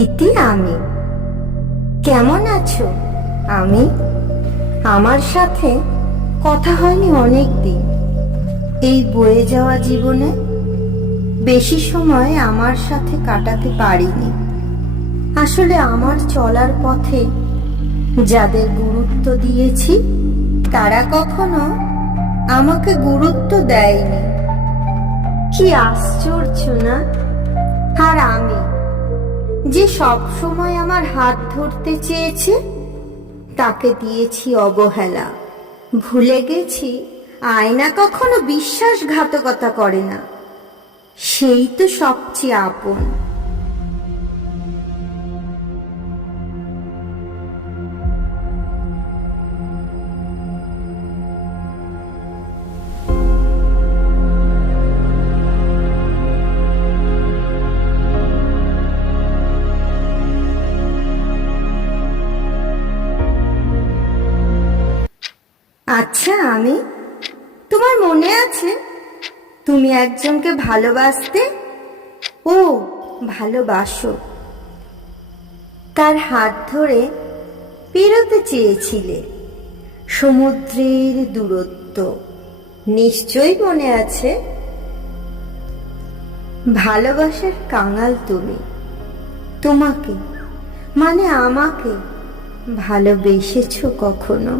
ইতি আমি। কেমন আছো? আমি আমার সাথে কথা হয়নি অনেক দিন। এই বয়ে যাওয়া জীবনে বেশি সময় আমার সাথে কাটাতে পারিনি। আসলে আমার চলার পথে যাদের গুরুত্ব দিয়েছি তারা কখনো আমাকে গুরুত্ব দেয়নি। কি আশ্চর্য না? আর আমি যে সব সময় আমার হাত ধরতে চেয়েছে তাকে দিয়েছি অবহেলা। ভুলে গেছি আয়না কখনো বিশ্বাসঘাতকতা করে না, সেই তো সবচেয়ে আপন। আচ্ছা, আমি তোমার মনে আছে তুমি একজনকে ভালোবাসতে, ও ভালোবাসো, তার হাত ধরে পেরোতে চেয়েছিলে সমুদ্রের দূরত্ব? নিশ্চয়ই মনে আছে। ভালোবাসার কাঙাল তুমি। তোমাকে মানে আমাকে ভালোবেসেছো কখনো?